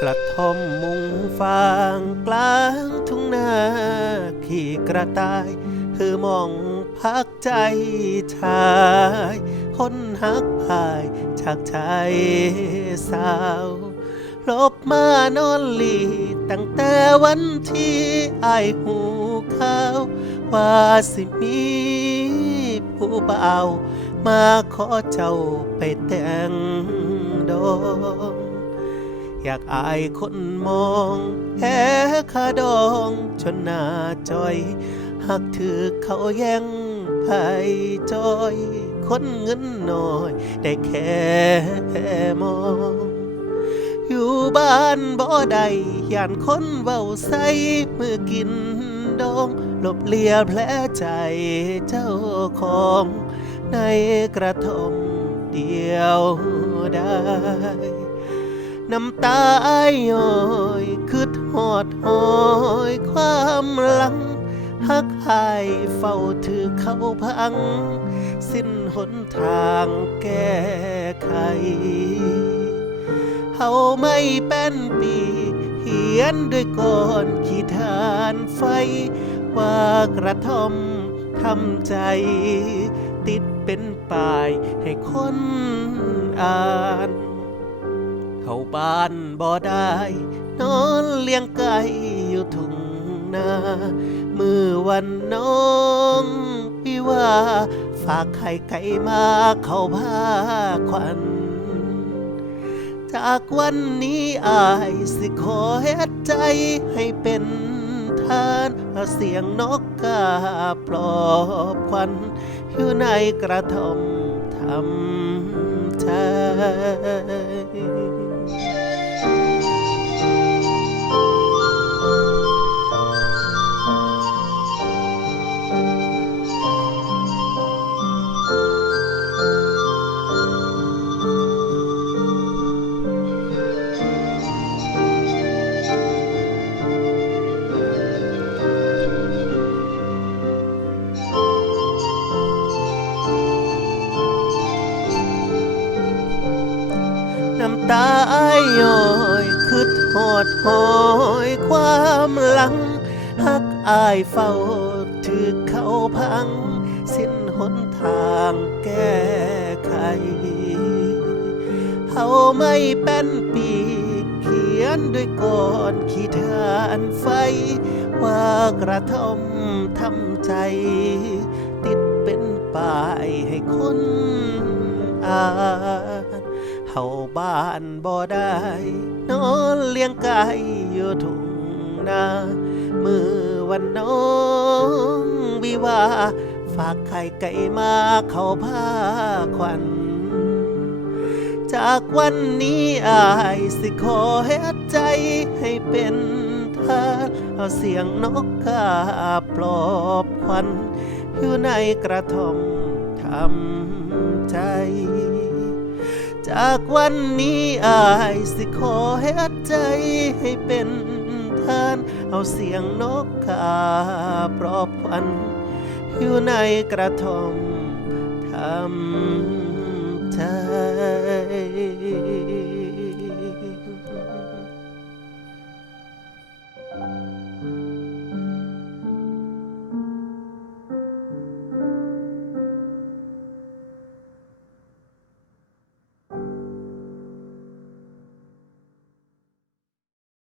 กระท่อมมุงฟางกลางทุ่งนาขี่กระต่ายคือมองพักใจชายคนหักพายจากชายสาวลบมานอนหลีตั้งแต่วันที่อายหูข้าวว่าสิมีผู้บ่าวมาขอเจ้าไปแต่งดอง อยากอายคนมองแห่ขาดองจนหน้าจอยหักถือเขาแย่งไผจอย คนเงินน้อย ได้แค่มอง อยู่บ้านบ่ได้ย่านคนเว้าใสมือกินดองลบเลียแผลใจเจ้าของในกระทมเดียวได้ น้ำตาอ้ายย้อยคืดหอดหอยความหลังหักหายเฝ้าถือเขาพัง สิ้นหนทางแก้ไขเฮาไม่เป็นปีเขียนด้วยก่อนขีทานไฟ ว่ากระท่อมทำใจ ติดเป็นป้ายให้คนอ่าน เข้าบ้านบ่ได้ นอนเลี้ยงไก่อยู่ทุ่งนามือวันน้องพี่ว่า ฝากไข่ไก่มาเข้าผ้าควันจากวันนี้อายสิขอเฮ็ดใจให้เป็นทานเอาเสียงนกกาปลอบควันอยู่ในกระท่อมทำใจำตายย้อยคืดหอดหอยความหลังหักอายเฝ้าถือเขาพัง สิ้นหนทางแก้ไขเฮาไม่เป็นปีเขียนด้วยก่อนขีทานไฟ ว่ากระทมทำใจ ติดเป็นป้ายให้คนอ่าน เฮาบ้านบ่ได้นอนเลี้ยงไก่อยู่ทุ่งนามือวันน้องวิวา ฝากไข่ไก่มาเข้าผ้าควันจากวันนี้อายสิขอเฮ็ดใจให้เป็นทาเอาเสียงนกกาปลอบควันอยู่ในกระท่อมทำใจ จากวันนี้อายสิขอเฮ็ดใจให้เป็นทานเอาเสียงนกกาปลอบควันอยู่ในกระท่อมทำใจ